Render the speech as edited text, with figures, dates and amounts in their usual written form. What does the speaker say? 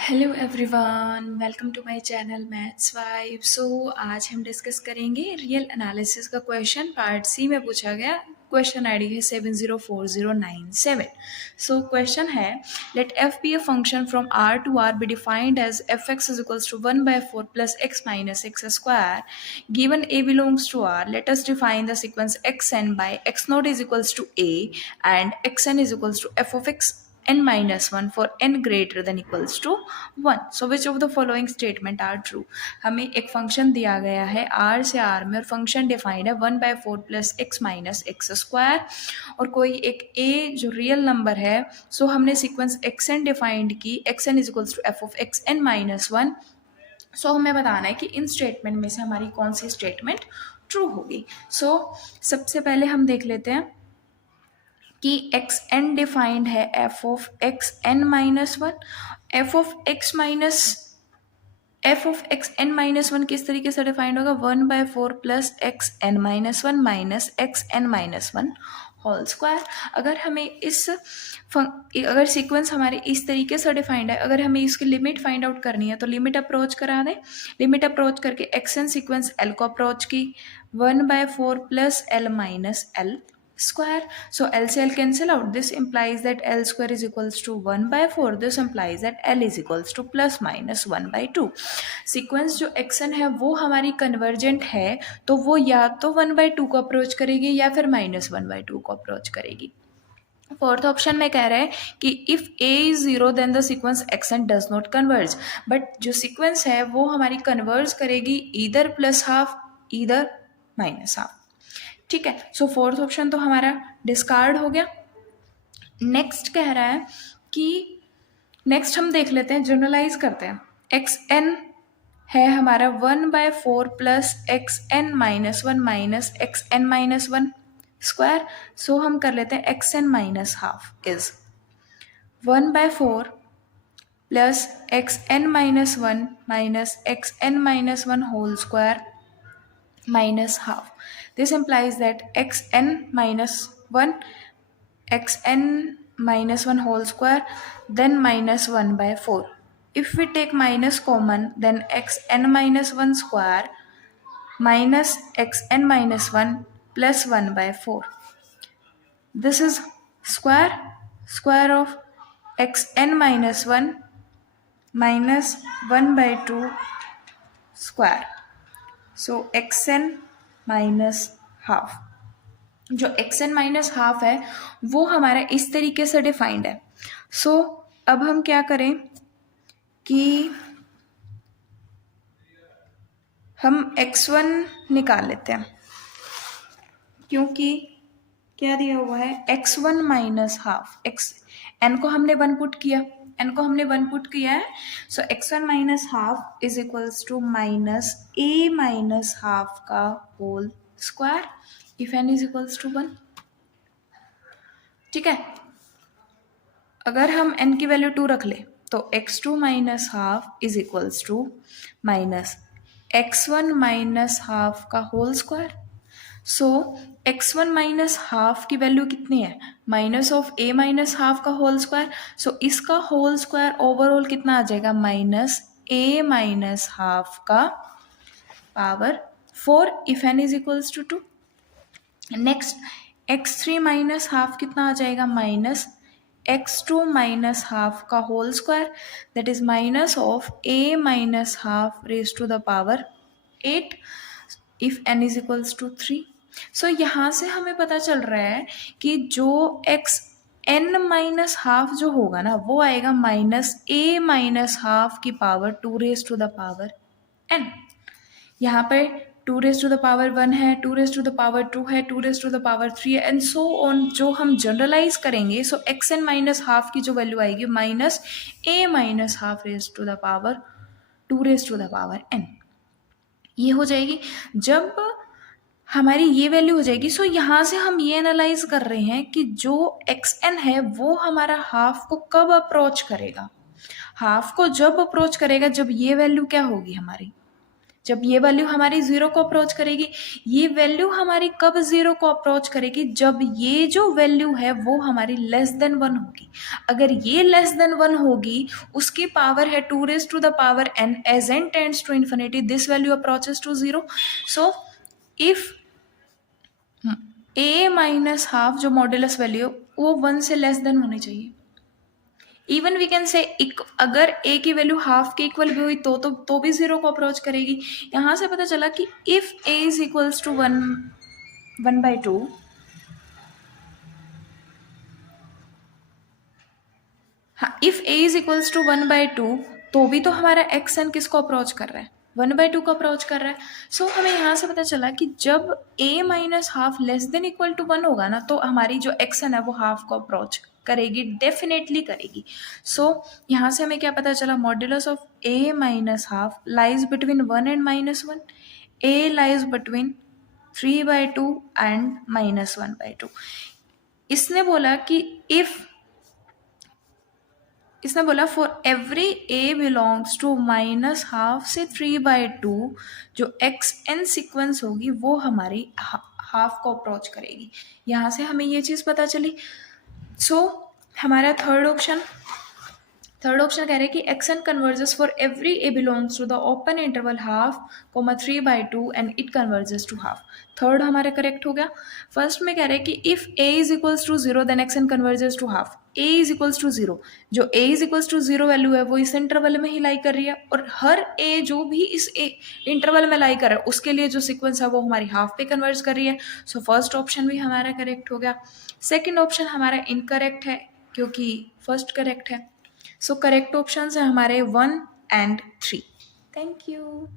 Hello everyone, welcome to my channel maths vibe. आज हम discuss करेंगे रियल एनालिसिस का क्वेश्चन। पार्ट सी में पूछा गया। क्वेश्चन आईडी है 704097। क्वेश्चन है, let f be a function from R to R be defined as f x is equals to 1/4 plus x minus x square given a belongs to R. Let us define the sequence x n by x naught is equals to a and x n is equals to f of x n minus 1 for n greater than equals to 1. So which of the following statement are true? हमें एक function दिया गया है r से r में और function defined है 1/4 plus x minus x square और कोई एक a जो रियल नंबर है। सो हमने सीक्वेंस एक्स एन डिफाइंड की, x n is equals to f of x n minus 1। So हमें बताना है कि इन स्टेटमेंट में से हमारी कौन सी स्टेटमेंट ट्रू होगी। सबसे पहले हम देख लेते हैं कि एक्स एन डिफाइंड है f of x n minus 1। F of x n minus 1 किस तरीके से डिफाइंड होगा? 1/4 plus x n minus 1 minus x n minus 1 whole square. अगर हमें अगर सीक्वेंस हमारे इस तरीके से डिफाइंड है, अगर हमें इसकी लिमिट फाइंड आउट करनी है तो लिमिट अप्रोच करा दें। लिमिट अप्रोच करके एक्स एन सीक्वेंस एल को अप्रोच की 1/4 plus L minus L square. So L से L cancel out. This implies that L square is equals to 1/4. This implies that L is equals to plus minus 1/2. Sequence जो xn है वो हमारी convergent है, तो वो या तो 1/2 को अप्रोच करेगी या फिर माइनस 1/2 को अप्रोच करेगी। फोर्थ ऑप्शन में कह रहा है कि if a is 0 then the sequence xn does not converge. But जो सीक्वेंस है वो हमारी कन्वर्ज करेगी either plus half either minus half. ठीक है, सो फोर्थ ऑप्शन तो हमारा डिस्कार्ड हो गया। नेक्स्ट कह रहा है कि नेक्स्ट हम देख लेते हैं, जनरलाइज करते हैं। एक्स एन है हमारा 1/4 plus x n minus 1 minus x n minus 1 square. So हम कर लेते हैं x n minus half is 1/4 plus x n minus 1 minus x n minus 1 whole square minus half. This implies that xn minus 1 xn minus 1 whole square then minus 1/4. If we take minus common, then xn minus 1 square minus xn minus 1 plus 1/4. This is square of xn minus 1 minus 1/2 square. So xn minus half, जो xn minus half है वो हमारा इस तरीके से defined है। अब हम क्या करें कि हम x1 निकाल लेते हैं, क्योंकि क्या दिया हुआ है x1 माइनस हाफ। n को हमने 1 पुट किया है। So x1 minus half is equals to minus a minus half का whole square if n is equals to 1। ठीक है, अगर हम n की वैल्यू 2 रख ले तो x2 minus half is equals to minus x1 minus half का whole square. So x1 minus half की वैल्यू कितनी है? Minus of a minus half का होल स्क्वायर। सो इसका होल स्क्वायर ओवरऑल कितना आ जाएगा? माइनस a माइनस हाफ का power 4 if n is equals to 2। Next x3 minus half कितना आ जाएगा? माइनस x2 माइनस हाफ का whole square, that is minus of a minus half raise to the power 8 if n is equals to 3। So यहाँ से हमें पता चल रहा है कि जो एक्स एन माइनस हाफ जो होगा ना वो आएगा माइनस ए माइनस हाफ की power 2 raise to the power n। यहाँ पे 2 रेज टू द पावर 1 है, 2 रेज टू द पावर 2 है, 2 रेज टू द पावर 3 है एंड सो ऑन। जो हम जनरलाइज करेंगे so x n minus half की जो वैल्यू आएगी minus a minus half raise to the power 2 raise to the power n। ये हो जाएगी जब हमारी ये वैल्यू हो जाएगी। सो यहाँ से हम ये एनालाइज कर रहे हैं कि जो एक्स एन है वो हमारा हाफ को कब अप्रोच करेगा। हाफ को जब अप्रोच करेगा जब ये वैल्यू क्या होगी हमारी जब ये वैल्यू हमारी 0 को अप्रोच करेगी, ये वैल्यू हमारी कब 0 को अप्रोच करेगी, जब ये जो वैल्यू है वो हमारी लेस देन 1 होगी। अगर ये लेस देन 1 होगी, उसकी पावर है 2 raised to the power n, as n tends to infinity this value approaches to 0. So if a minus half जो मॉड्यूलस वैल्यू वो 1 से लेस देन होनी चाहिए। इवन वी कैन से अगर a की वैल्यू हाफ के equal भी हुई तो भी 0 को अप्रोच करेगी। यहाँ से पता चला कि if a is equals to 1/2, हाँ, if a is equals to 1/2 तो भी तो हमारा xn किसको अप्रोच कर रहा है, 1/2 को अप्रोच कर रहा है। सो हमें यहाँ से पता चला कि जब a minus half less than equal to 1 होगा ना, तो हमारी जो xn है वो हाफ को अप्रोच करेगी, डेफिनेटली करेगी। सो यहाँ से हमें क्या पता चला, modulus of a minus half lies between 1 and -1, a lies between 3/2 and -1/2। इसने बोला for every a belongs to -हाफ से 3/2 जो xn सीक्वेंस होगी वो हमारी हाफ को अप्रोच करेगी। यहाँ से हमें ये चीज़ पता चली। सो हमारा थर्ड ऑप्शन कह रहे हैं कि xn converges for every a belongs to the open interval half, 3/2 and it converges to half. Third हमारा करेक्ट हो गया। फर्स्ट में कह रहे हैं कि if a is equals to 0 then xn converges to half. a is equals to 0, जो a is equals to 0 value है वो इस इंटरवल में ही लाई कर रही है, और हर a जो भी इस इंटरवल में लाई कर रहा है उसके लिए जो सीक्वेंस है वो हमारी हाफ पे कन्वर्ज कर रही है। सो फर्स्ट ऑप्शन भी हमारा करेक्ट हो गया। सेकेंड ऑप्शन हमारा इनकरेक्ट है क्योंकि फर्स्ट करेक्ट है। सो करेक्ट ऑप्शंस हैं हमारे 1 and 3। Thank you.